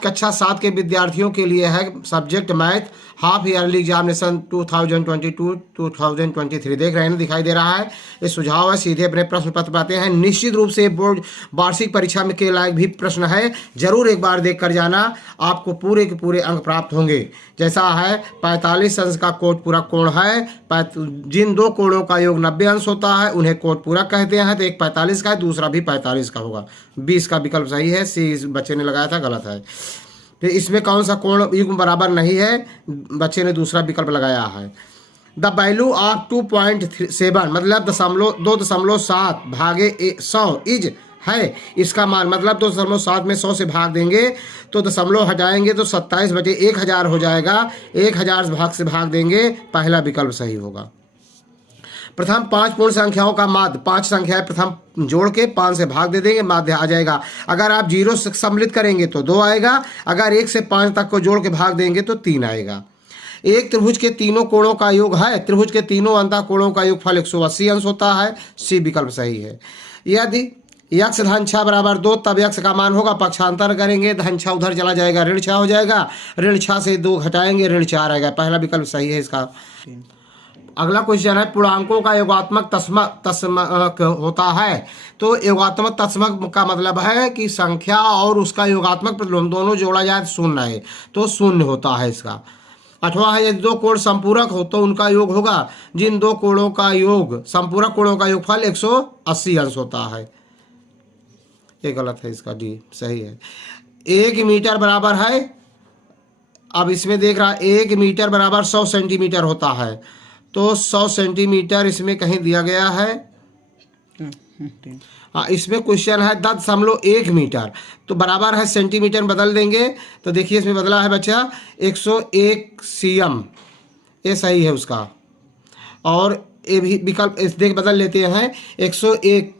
कक्षा 7 के विद्यार्थियों के लिए है subject math, half yearly examination 2022-2023 देख रहे हैं ना, दिखाई दे रहा है। ये सुझाव है, सीधे अपने प्रश्न पत्र पाते हैं। निश्चित रूप से बोर्ड वार्षिक परीक्षा में के लायक भी प्रश्न है, जरूर एक बार देख कर जाना, आपको पूरे के पूरे अंक प्राप्त होंगे। जैसा है 45 अंश का कोट पूरक कोण है, जिन दो कोणों का योग 90 अंश होता है उन्हें कोट पूरक कहते हैं। तो एक 45 का है, दूसरा भी 45 का होगा। 20 का विकल्प सही है, सी इस बच्चे ने लगाया था गलत है। तो इसमें कौन सा कोण युग्म बराबर नहीं है, बच्चे ने दूसरा विकल्प लगाया है। द वैल्यू ऑफ 2.7 मतलब 2.7 भागे 100 इज है, इसका मान मतलब 2.7 में 100 से भाग देंगे तो दशमलव हटाएंगे तो 27/1000 हो जाएगा। 1000 भाग से भाग देंगे, पहला विकल्प सही होगा। प्रथम 5 पूर्ण संख्याओं का माध्य, 5 संख्याएं प्रथम जोड़ के 5 से भाग दे देंगे, माध्य आ जाएगा। अगर आप 0 से सम्मिलित करेंगे तो 2 आएगा, अगर 1 से 5 तक को जोड़ के भाग देंगे तो 3 आएगा। एक त्रिभुज के तीनों कोणों का योग है, त्रिभुज के तीनों अंतः कोणों का योगफल 180 अंश होता है, सी विकल्प सही है। यदि यक्ष धन 6 बराबर 2 तब यक्ष का मान होगा, पक्षांतर करेंगे, धन 6 उधर चला जाएगा, ऋण 6 हो जाएगा, ऋण 6 से 2 घटाएंगे, ऋण 4 आएगा, पहला विकल्प सही है इसका। अगला क्वेश्चन है, पूर्णांकों का योगात्मक तस्मक होता है। तो योगात्मक तस्मक का मतलब है कि संख्या और उसका योगात्मक प्रतिलोम दोनों जोड़ा जाए तो शून्य है, तो शून्य होता है इसका। 8वां है, यदि दो कोण संपूरक हो तो उनका योग होगा, जिन दो कोणों का योग संपूरक कोणों का योगफल 180 अंश होता है, ये गलत है इसका, डी सही है। 1 मीटर बराबर है, अब इसमें देख रहा 1 मीटर बराबर 100 सेंटीमीटर होता है, तो 100 सेंटीमीटर इसमें कहीं दिया गया है। हाँ, इसमें क्वेश्चन है 10.1 मीटर, तो बराबर है सेंटीमीटर में बदल देंगे, तो देखिए इसमें बदला है बच्चा 101 cm, ये सही है उसका। और ये भी विकल्प देख बदल लेते हैं, 101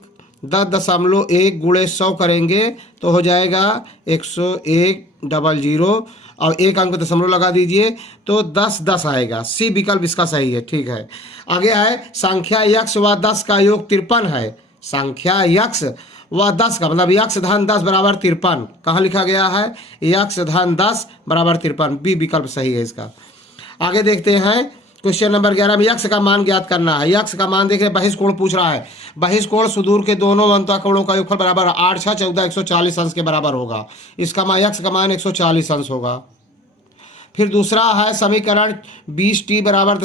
10.1 गुणे 100 करेंगे तो हो जाएगा 101.00 और एक अंक दशमलव लगा दीजिए तो 10 आएगा, सी विकल्प इसका सही है। ठीक है, आगे है, संख्या यक्ष व 10 का योग 53 है। संख्या यक्ष व 10 का मतलब यक्ष धन 10 बराबर 53, कहाँ लिखा गया है, यक्ष धन 10 बराबर 53, बी विकल्प सही है इसका। आगे देखते हैं क्वेश्चन नंबर 11 में यक्ष का मान ज्ञात करना है। यक्ष का मान देखिए, बहिष्कोण पूछ रहा है, बहिष्कोण सुदूर के दोनों अंतः कोणों का योगफल बराबर 8 6 14 140 अंश के बराबर होगा, इसका मान यक्ष का मान 140 अंश होगा। फिर दूसरा है समीकरण 20t बराबर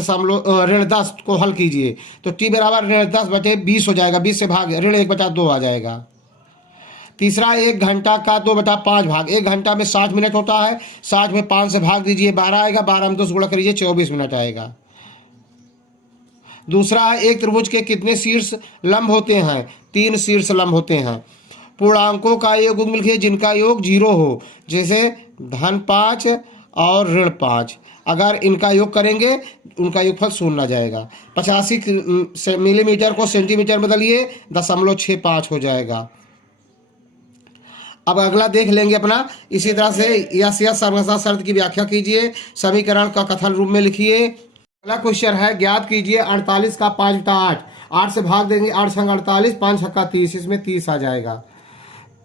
ऋण 10 को हल कीजिए, तो t बराबर ऋण 10/20 हो जाएगा, 20 से भाग ऋण 1/2 आ जाएगा। तीसरा 1 घंटा का 2/5 भाग, 1 घंटा में 60 मिनट होता है, 60 में 5 से भाग दीजिए 12 आएगा, 12 में 2 से गुणा करिए 24 मिनट आएगा। दूसरा है, एक त्रिभुज के कितने शीर्ष लंब होते हैं, 3 शीर्ष लंब होते हैं। पूर्णांकों का योग लिखिए जिनका योग 0 हो, जैसे धन 5 और ऋण 5, अगर इनका योग करेंगे उनका योगफल शून्य आ जाएगा। 85 मिलीमीटर को सेंटीमीटर बदलिए, 0.65 हो जाएगा। अब अगला देख लेंगे अपना, इसी तरह से यस सर्वनाम शर्त की व्याख्या कीजिए, समीकरण का कथन रूप में लिखिए। अगला क्वेश्चन है, ज्ञात कीजिए 48 का 5/8, 8 से भाग देंगे, 8 छंग 48, 5 छक्का 30, इसमें 30 आ जाएगा।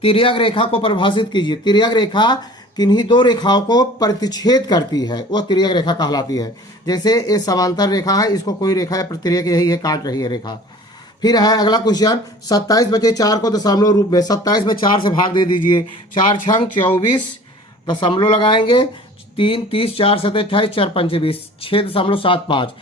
तिर्यक रेखा को परिभाषित कीजिए। तिर्यक रेखा किन्हीं दो रेखाओं को प्रतिच्छेद करती है, वह तिर्यक रेखा कहलाती है। जैसे ये समांतर रेखा है, इसको कोई रेखा या तिर्यक यही है, काट रही है रेखा। फिर है अगला क्वेश्चन, 27/4 को दशमलव रूप में, 27 में 4 से भाग दे दीजिए, 4 छंग 24, दशमलव लगाएंगे, 3 30 4 7 28 4 5 20, 6.75।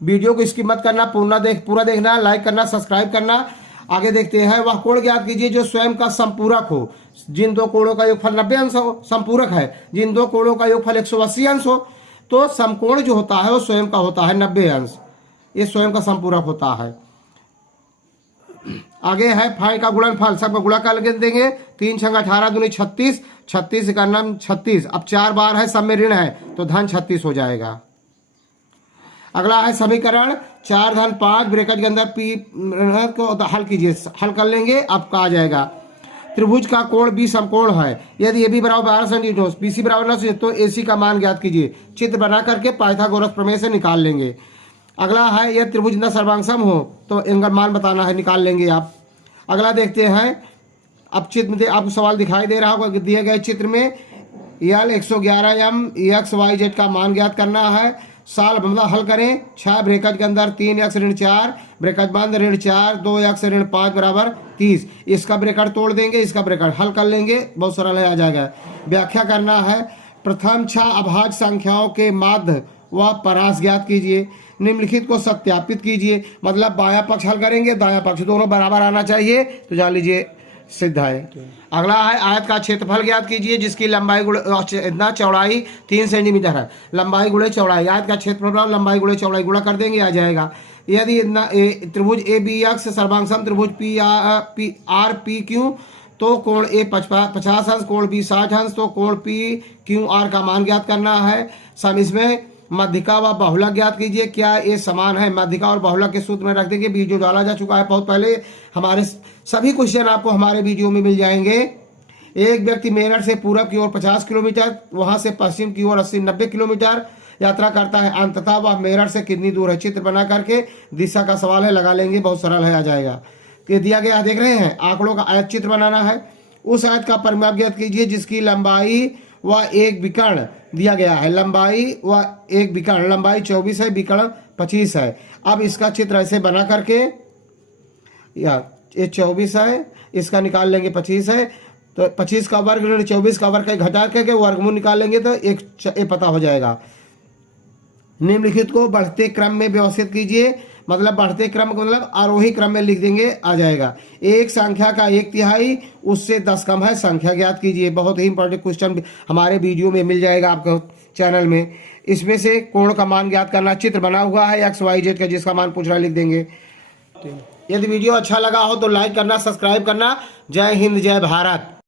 वीडियो को स्किप मत करना, पूरा देखना, लाइक करना, सब्सक्राइब करना। आगे देखते हैं, वह कोण ज्ञात कीजिए जो स्वयं का संपूरक हो, जिन दो कोणों का योगफल 90 अंश हो, संपूरक है, जिन दो कोणों का योगफल 180 अंश हो, तो समकोण जो होता है वो स्वयं का होता है 90 अंश, ये स्वयं का संपूरक होता है। आगे है फाई का गुणनफल, सबका गुणा कर देंगे, 3 छंग 18 दूनी 36, 36 का नाम 36, अब 4 बार है, सब में ऋण है तो धन 36 हो जाएगा। अगला है समीकरण 4 धन 5 ब्रैकेट के अंदर पी को हल कीजिए, हल कर लेंगे, आपका आ जाएगा। त्रिभुज का कोण बी समकोण है, यदि ए बी बराबर 12 सेंटीमीटर, बी सी बराबर 9 तो ए सी का मान ज्ञात कीजिए। चित्र बना करके पाइथागोरस प्रमेय से निकाल लेंगे। अगला है, यह त्रिभुज न सर्वांगसम हो तो इनका मान बताना है, निकाल लेंगे आप। अगला देखते हैं, अब चित्र में आपको सवाल दिखाई दे रहा होगा, दिए गए चित्र में यल 111m XYZ का मान ज्ञात करना है। साल मतलब हल करें 6 ब्रैकेट के अंदर 3x ऋण 4 ब्रैकेट बंद ऋण 4 2x ऋण 5 बराबर 30। इसका ब्रैकेट तोड़ देंगे, इसका ब्रैकेट हल कर लेंगे, बहुत सरल है, आ जाएगा। व्याख्या करना है, प्रथम 6 अभाज्य संख्याओं के माध्य व परास ज्ञात कीजिए। निम्नलिखित को सत्यापित कीजिए, मतलब बायां पक्ष हल करेंगे, दायां पक्ष दोनों बराबर आना चाहिए, तो जान लीजिए सिद्ध है। अगला है आयत का क्षेत्रफल ज्ञात कीजिए जिसकी लंबाई गुणे इतना चौड़ाई 3 सेंटीमीटर है। लंबाई गुणे चौड़ाई, आयत का क्षेत्रफल लंबाई गुणे चौड़ाई गुणा कर देंगे, आ जाएगा। यदि इतना त्रिभुज ABX सर्वांगसम त्रिभुज PRPQ तो कोण A 50 अंश, कोण B 60 अंश, तो कोण PQR का मान ज्ञात करना है। सम इसमें माध्यिका व बाहुलक ज्ञात कीजिए, क्या ये समान है। माध्यिका और बाहुलक के सूत्र में रख देंगे, वीडियो डाला जा चुका है बहुत पहले, हमारे सभी क्वेश्चन आपको हमारे वीडियो में मिल जाएंगे। एक व्यक्ति मेरठ से पूरब की ओर 50 किलोमीटर, वहां से पश्चिम की ओर 80-90 किलोमीटर यात्रा करता है, अंततः वह मेरठ से कितनी दूर है। चित्र बना करके दिशा का सवाल है, लगा लेंगे, बहुत सरल है, आ जाएगा। ये दिया गया देख रहे हैं, आंकड़ों का आयत चित्र बनाना है। उस आयत का परिमाप ज्ञात कीजिए जिसकी लंबाई व एक विकर्ण दिया गया है। लंबाई व एक विकर्ण, लंबाई 24 है, विकर्ण 25 है। अब इसका चित्र ऐसे बना करके, या ये 24 है, इसका निकाल लेंगे 25 है, तो 25 का वर्ग ऋण 24 का वर्ग घटा करके वर्गमूल निकाल लेंगे तो एक पता हो जाएगा। निम्नलिखित को बढ़ते क्रम में व्यवस्थित कीजिए, मतलब बढ़ते क्रम को मतलब आरोही क्रम में लिख देंगे, आ जाएगा। एक संख्या का 1/3 उससे 10 कम है, संख्या ज्ञात कीजिए। बहुत ही इंपॉर्टेंट क्वेश्चन हमारे वीडियो में मिल जाएगा आपको चैनल में। इसमें से कोण का मान ज्ञात करना, चित्र बना हुआ है XYZ का, जिसका मान पूछ रहा है लिख देंगे। यदि वीडियो अच्छा लगा हो तो लाइक करना, सब्सक्राइब करना। जय हिंद, जय भारत।